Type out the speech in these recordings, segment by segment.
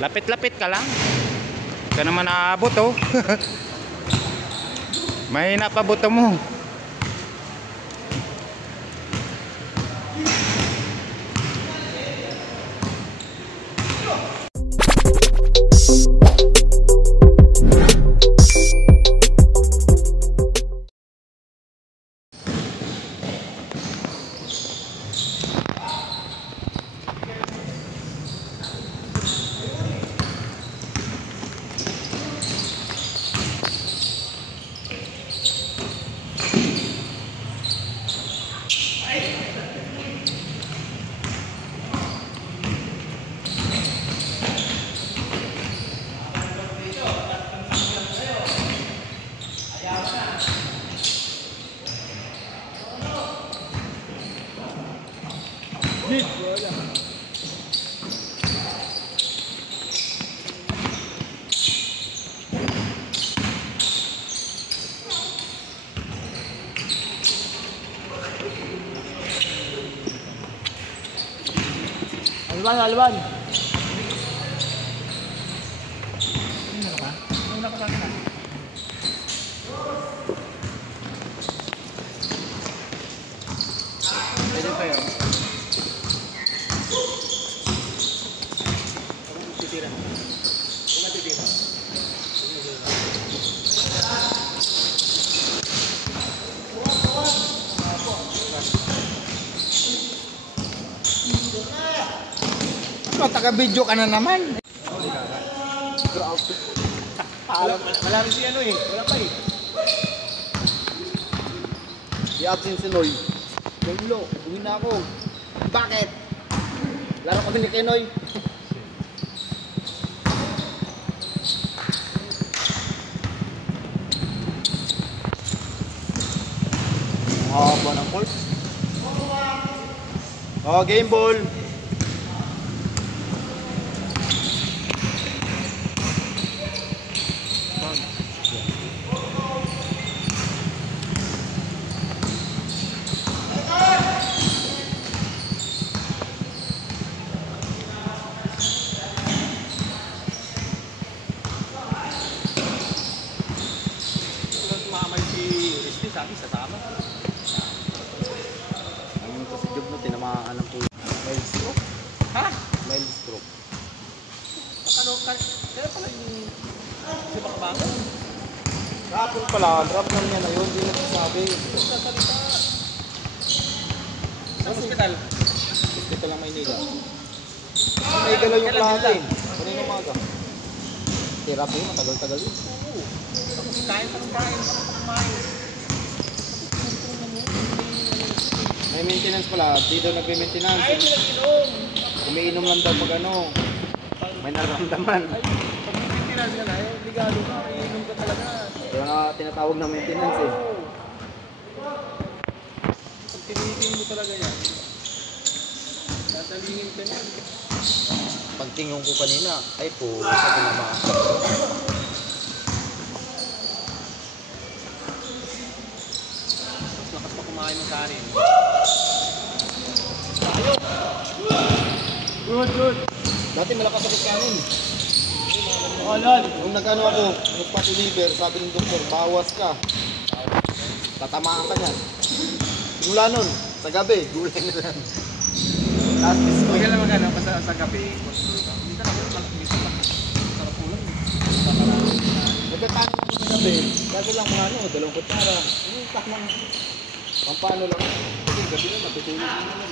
Lapit-lapit ka lang. Ito naman naabot oh. Mahina pa buto mo. Alban, Alban. Pwede pa yun. Titira. Kung natitira. Taga-video ka na naman. Malamin si ano eh. Wala pa eh. I-absent si Noy. Lolo, uwi na ako. Bakit? Laro kami ni Kenoy. Haba ng court. Oh, game ball. Sabi sa tama. Ang ito si Job no, tinamaan ng pulo. Mild stroke. Ha? Mild stroke. Kaya pala yung si Bakbago? Kapon pala, drop lang niya na yun. Hindi na sabi. Sasalita. Sa hospital? Hospital lang Maynila. May galaw yung klase eh. Kanina umaga. Therapy, matagal-tagal yun. Oo. Tapos kain pa ng kain. Kumain. May maintenance pala, di daw nagme-maintenance. Ay, nag-inom. Umiinom lang daw pag ano, may nararamdaman. Ay, pag maintenance ka na, eh, ligado ka, iinom ka talaga. Kaya nga tinatawag na maintenance eh. Oo. Pag tinigin mo talaga yan, tatalingin ka niyan. Pagtingin ko kanina, ay po, sa tinamaan. Lakas pa kumain ng kanin. Good. Dati malakas ako kanin. Alal. Nung nag-ano ako, nagpa-deliver, sabi ng doktor, bawas ka. Tatamaan ka niyan. Simula nun, sa gabi, gulay na lang. Tapos biskuit. Huwag lang magana pa sa gabi. Hindi ka naman malakit pa. Sarap ulan. Nagkatanin ko sa gabi, gabi lang mga ano, 2 kutsara. Yung tak ng pampano lang. Kasi gabi na, natutulog na naman.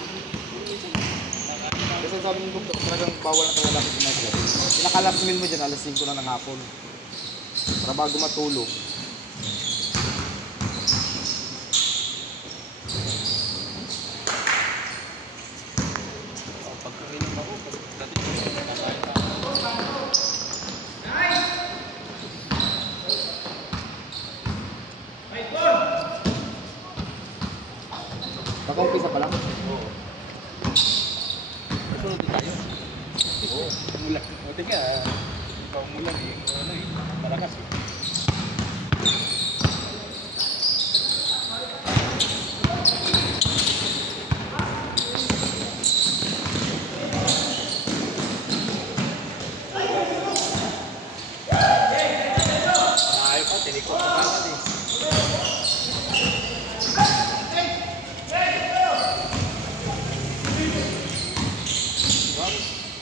Kasi sabi ng doktor, talagang bawal na talaga sa mga gabi. Pinaka-last meal mo dyan, alas 5 na ng hapon. Para bago matulog. Pagkainom ako, dati Naka-umpisa pa lang. oo. Nasunod din tayo. Oo. Umulan. O tika, ikaw umulan eh. Ano eh, malakas eh.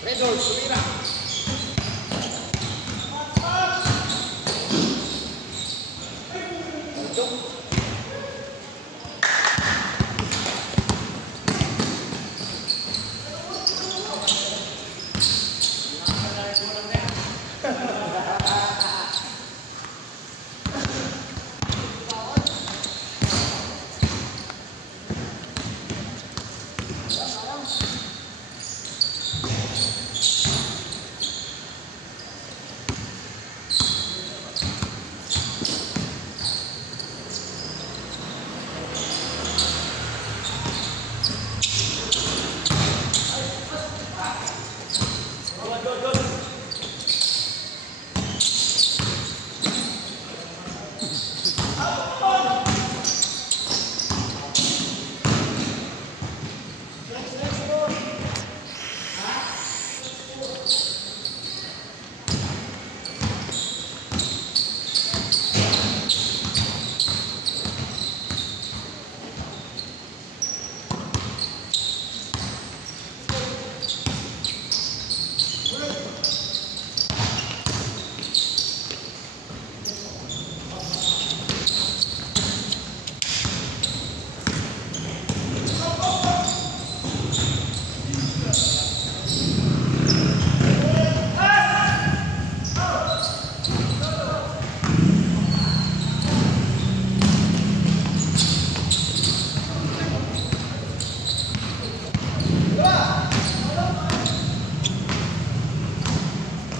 Red Horse, sumira.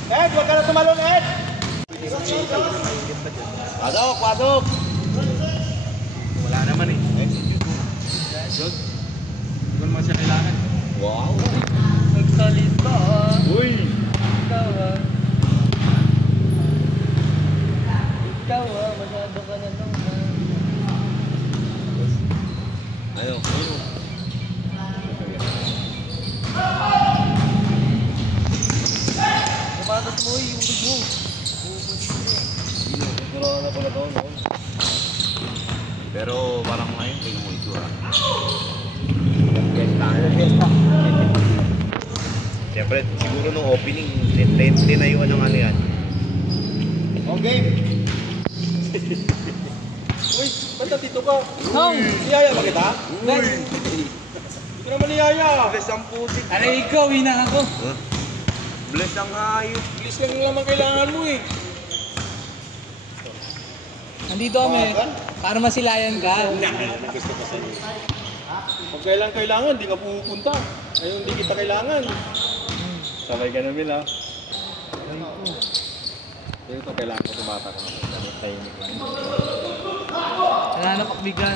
Ed, huwag ka na tumalon, Ed! Pasok, pasok! Wala naman eh. Jog. Hindi ko naman siya kailangan. Wow! Nagsalita ah. Uy! Ikaw ah. Ikaw ah, masyado ka na lang ah. Ano? Kumakas mo yung ulig mo. Siguro na pala taon noon. Pero parang ngayon, tingnan mo itsura. Fiesta. Siyempre, siguro nung opening, tinayuan ng ano yan. Okay. Uy, ba't nandito ka? Hong! Niyaya ba kita? Ben! Hindi ko naman niyaya. Bless ang putik. Ano ikaw, hinang ako. Bless ang hayop. Bilis lang naman kailangan mo eh. Nandito kami. Para masilayan ka. Gusto ko sa'yo. Pag kailangan, di ka pupunta. Ngayon, hindi kita kailangan. Sabay ka namin ha. Pero ito, kailangan ko tumata ko naman. Kami tahimik lang. Nananapak bigla.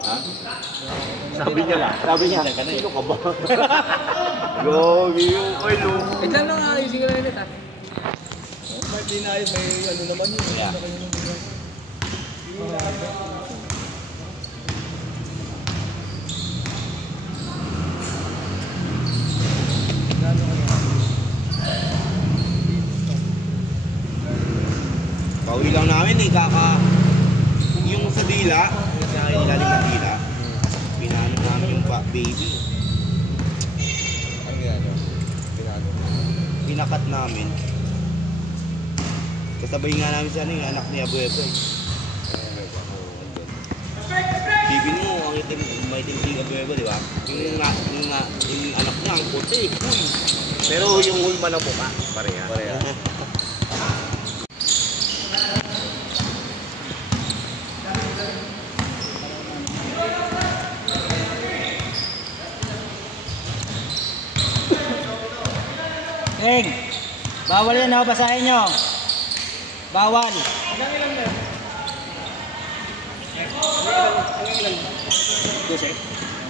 Ha? Sabi niya lang. Sabi niya. Sino ka ba? Gogi yung oil. Wait lang lang, ayusin ko lang ulit ah. May pinayos, may ano naman yun. Yeah. Pauwi lang namin eh, yung sa dila, sa ilalim ng dila, pinano namin yung baby. Ano yan? Pinano? Pinakat namin. Kasabay nga namin sa ano yung anak ni Abu Ebo. Bibin mo, ang itim, may itim si Abu Ebo, di ba? Yung anak niya, ang puti. Uy. Pero yung hulma na buka, pareha. Pareha. Eng! Bawal yan ha, basahin nyo. Bawal. Hanggang ilan na? Hanggang ilan? 12?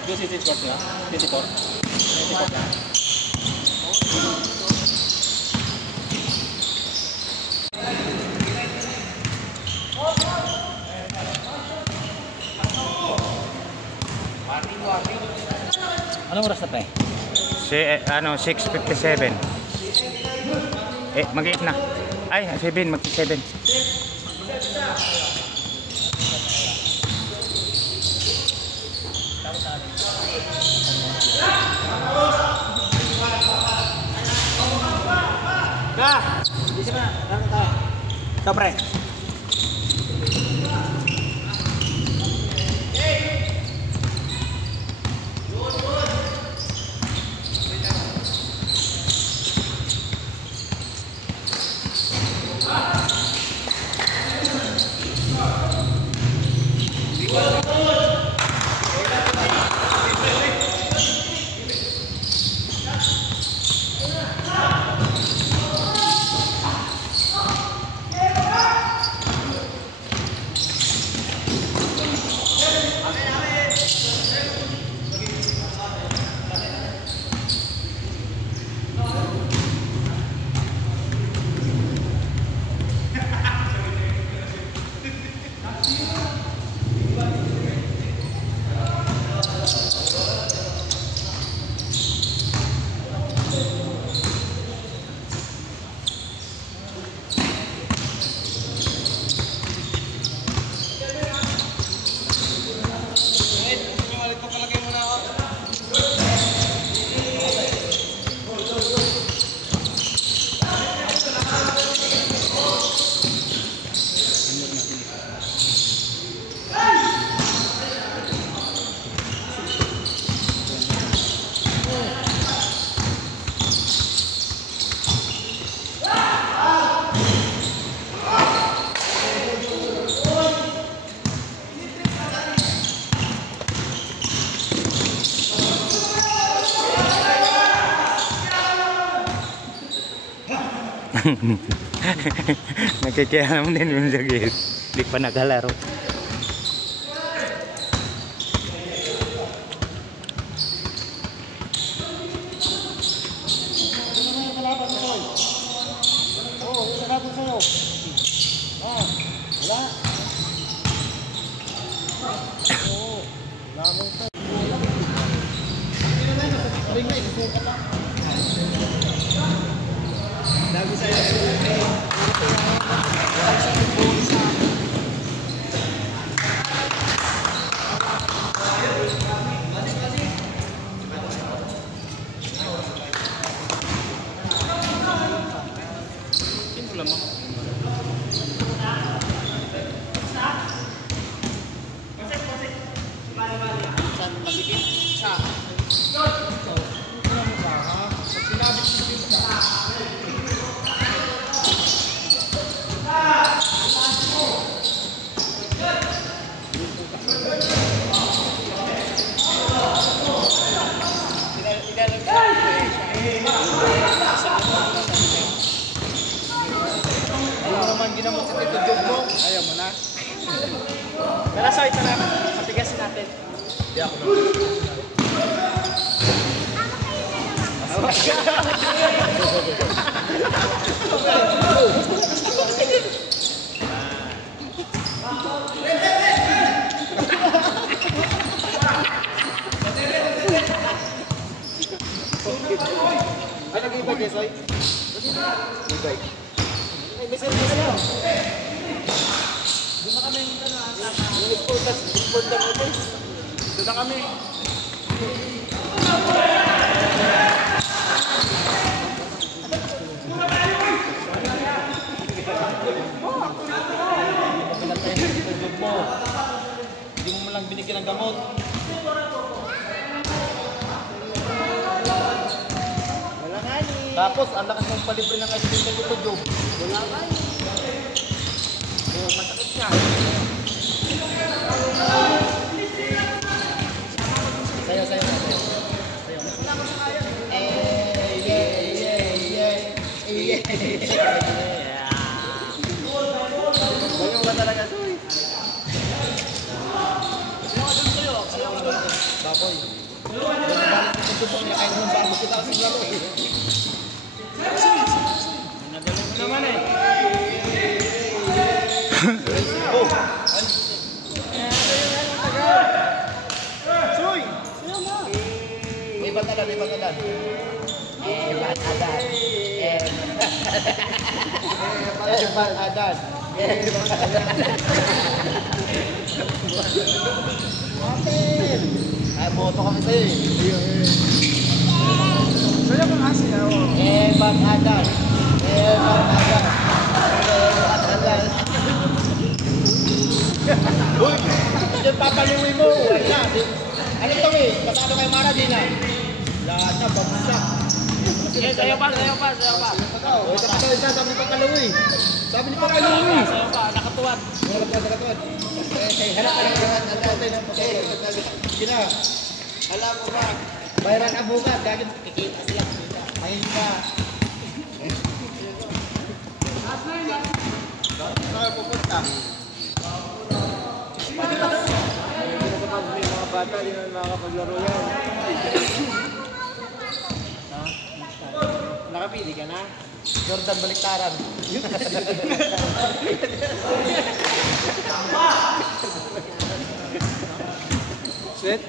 12 is short na? 24? 24 na? Anong oras na pre? Ano, 6:57. Mag-8 na. Ay, 7, mag-7. Ito, pre. Nagkikialam din yung jagil. Hindi pa nagalaro. Tara, sorry, tara. Matigasin natin. Hindi ako na. Ay, nag-ibig kayo, Soy? Ibig. Ay, may service na. Doon na kami yung sport na ito. Doon na kami. Hindi mo lang binigyan ng gamot. Wala nga ni. Tapos, ang lakas mong palibre ng ice cream ng ito, Job. Wala nga ni. Oh, masakit siya. Sayo, sayo, sayo. Sayo ka talaga, Soy. Sayo ka doon. Baboy. Nadalo mo naman eh. Oh! Soy! May batalan, may batalan. Batalan. Batalan. Ay, boto kami sa'yo eh. Sayo kang asin ako. Batalan. Batalan. Batalan. papaliwi mo, wala. Ano ito eh? Kasano kay Maradina? Lahat na, bagsak. Sige, sayo pa. Sabi ni Papaliwi. Sabi ni Papaliwi. Sayo pa, nakatuwad. Nakatuwad. Harap ka lang naman. Sina. Alam mo ba? Bayaran ka bukas. Gagin, kikita sila. Ayun ka. Saan pupunta? May mga bata, di naman makakapaglaro yan. Nakapili ka na? Jordan baliktaran. Set.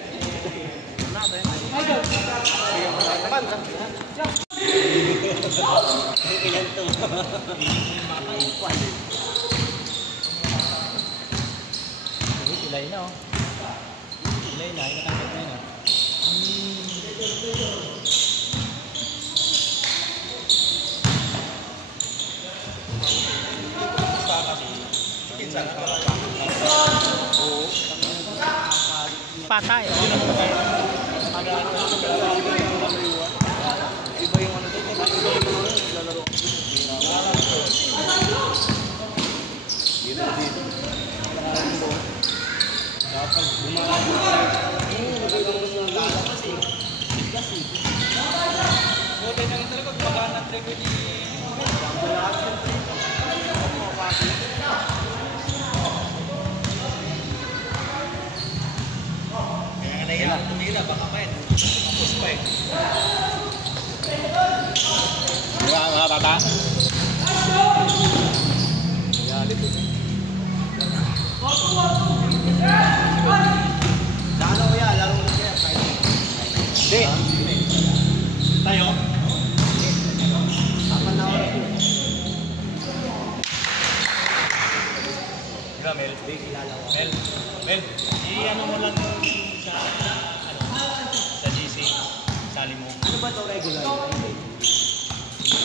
Ilay na oh. Ilay na, inatangkat na yun. Patay. Iba yung ano doon, lalaro. Yun na dito. Dapat tumila, baka main. Tapos pa eh. Mga bata. Galit ito. Laro kaya, laro mo kaya. Hindi. Tayo? Apan na oras po. Diba, Mel? Mel, i-ano mo lang sa GC, sali mo. Ano ba ito regular?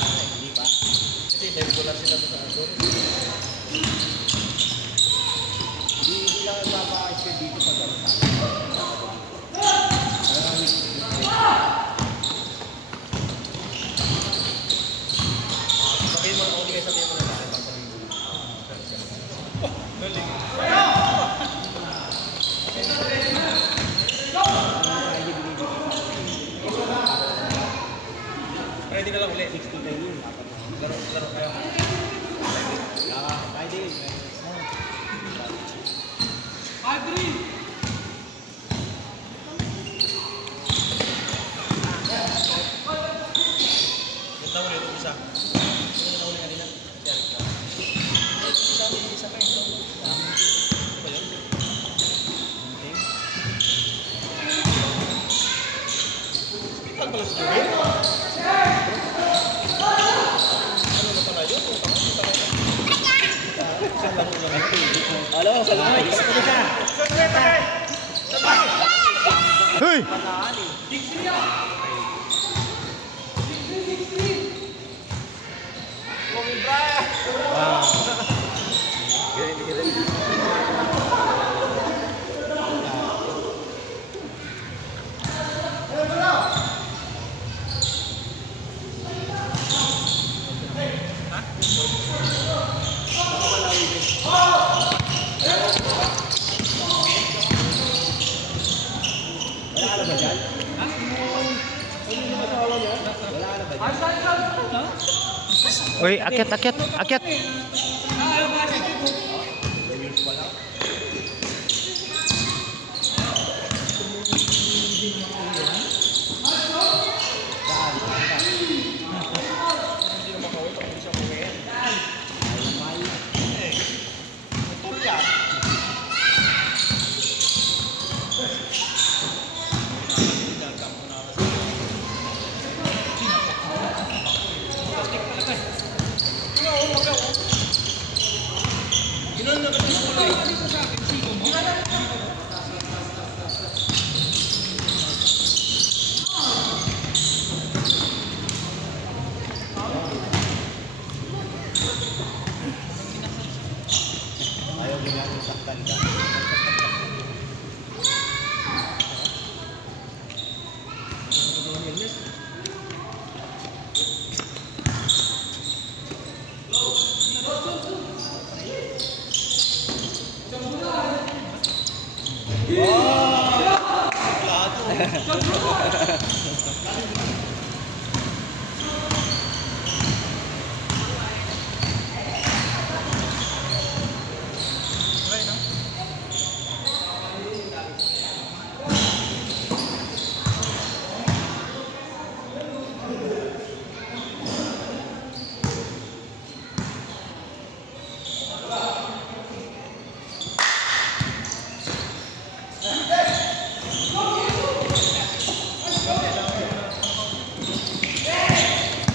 Hindi pa. Kasi regular sila sa aso. Hindi lang nagpapakasya dito pag ang sabihin mo na ulit, sabihin mo na bakit ang ready na lang ulit. 60 tayo yun. Laro kayo. Kaya din. Ito ulit, isa. Ito na ulit kanina. Isa pa ito. Ito ba yun? Hospital pala sa gawin? Alam mo, sabi mo, isa ka. Hey! Uy, akyat.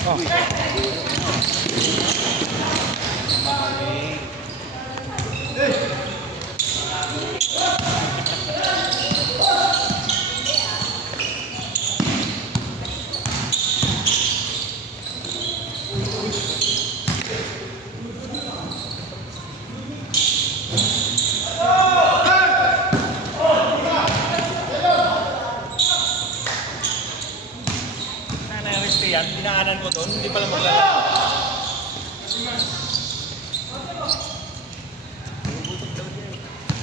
Oh. Yan, dinaanan ko doon, hindi pala maglalaro.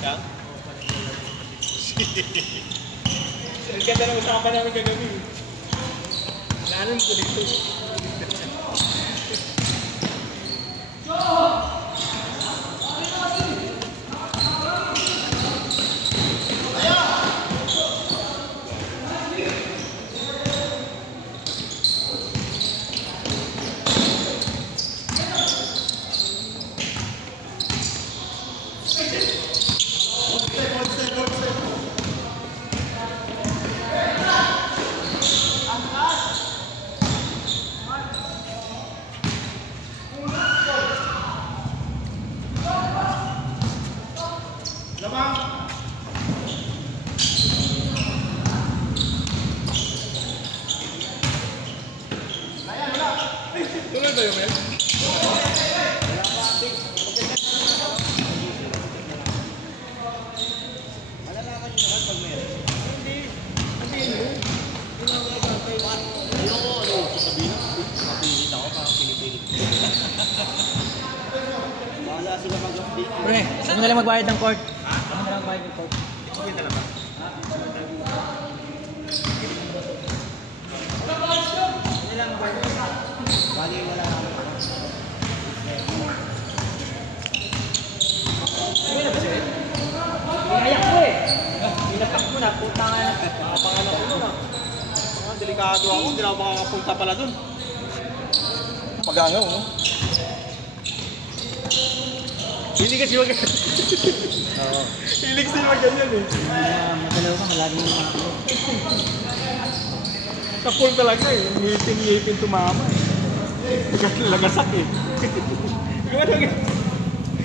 Yan? Ang ganda ng usapan namin kagabi. Dinaanan ko dito. Tuloy ba yun, Mel? Malalaman nyo naman pag meron. Hindi. Sabihin mo. Ayoko, ano, sasabihin. Mapilit ako, parang pinipilit. Bahala sila mag-update. Pre, saan mo na lang magbayad ng court? Saan mo na lang magbayad ng court? Sige na lang ba? Bali, wala naman ako. Ano na ba siya? Inayak ko eh. Inapak mo na, punta nga na. Pangalan ko na. Delikado ako, hindi na ako makakapunta pala dun. Pagangaw, no? Hindi kasi mag-ganyan. Oo. Hilig sila mag-ganyan eh. Magalaw ka, lagi mo mga Sa pool talaga eh. Ngipin-ngipin tumama eh. Lagasak eh.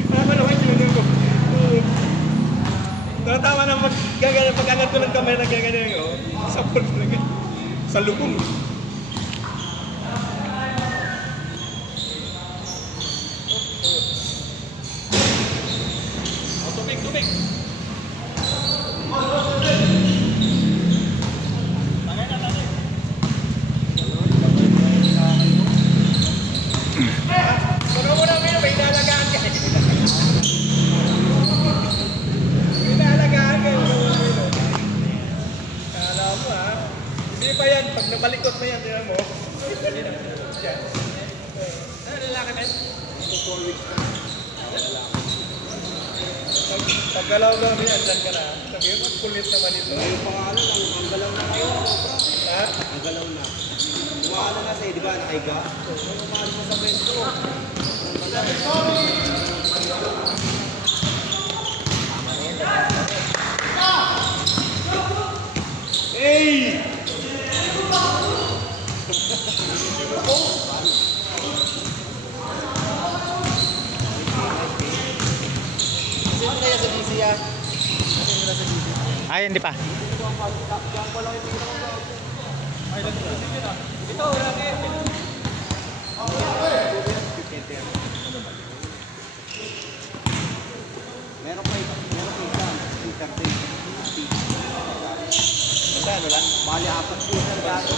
Tama naman yun ko. Tama na pag-angat ko ng kamay na gaganyan oh. Sa pool talaga. Sa lubong. Tubig, tubig. Pag nabalikot na yan, tingnan mo. Ano lalaki na? Ito 4 weeks na. Pag galaw-galaw na yan, dyan ka na. Sabihin mo, kulit naman ito. Yung pangalan lang, ang galaw na kayo. Ha? Ang galaw na. Umaano na sa'yo, di ba? Nakaiga? Ang umaano mo sa pwesto. Hey! Sino kaya sa DC yan? Sino na sa DC? Ay, hindi pa. Ito, lagi. Meron pa isa. Entertain. Ano lang? Bali, 4 season dati.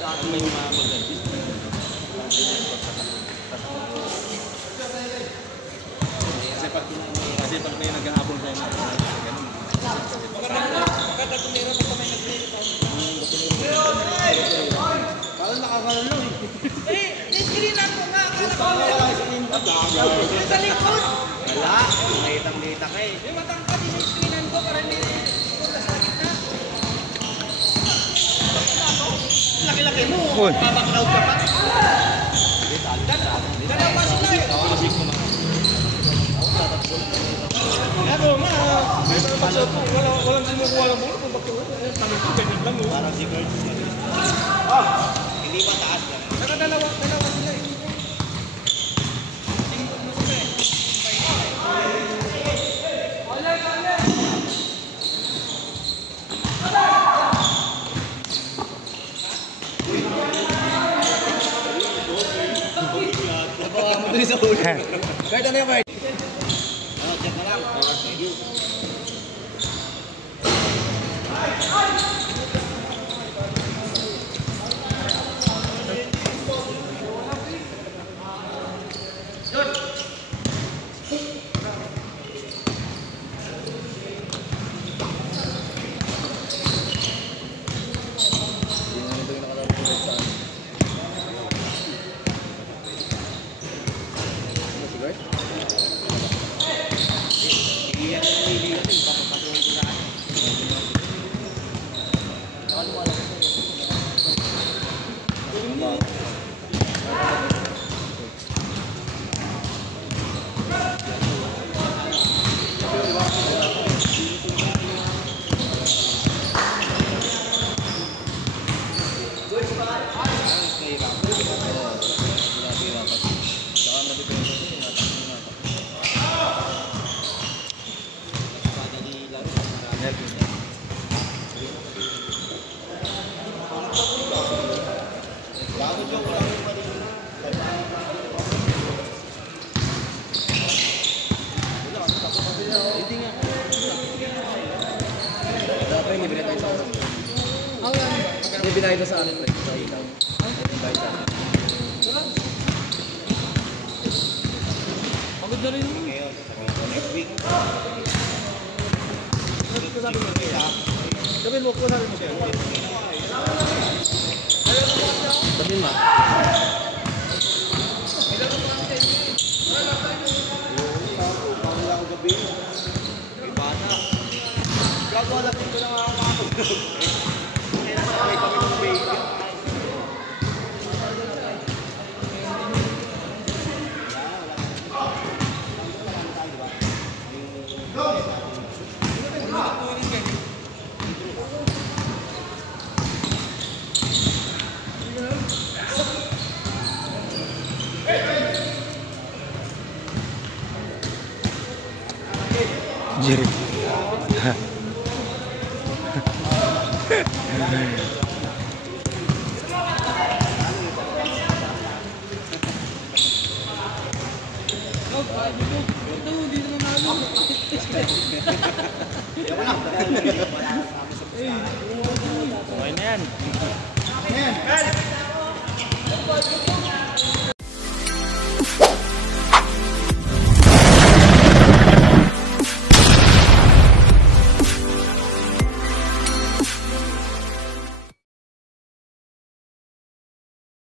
Dati may mga magandang. Kasi pag may nag-aabol tayo na ganun. Maganda kung meron pa may nag-play. Parang nakakano lang eh. Niskrinan ko nga, akala ko Wala sa input. sa likod. Wala. Nakitang-kita ka eh. Yung matangkad, niskrinan ko para may punta sa gitna. Laki-laki mo. Uy. Babaklaw ka pa. Dalawa sila eh. Ano ma? May mga magsot mo. Walang sinukuha ng bola. Kung bakit tanong ko, ganyan lang. Parang si Kurt. Hindi pa taas yan. Nakadalawa Sorry sa ulo. Kahit ano yung kahit. Check na lang. Thank you. Hindi binayad na sa akin, pre. Sa ilaw. Binayad sa akin. Pagod na rin naman. Sabihin mo, sabihin mo siya. Sabihin mo. Gagawa ko na nga ako. Kaya nakakay kami ng baby. Jerry.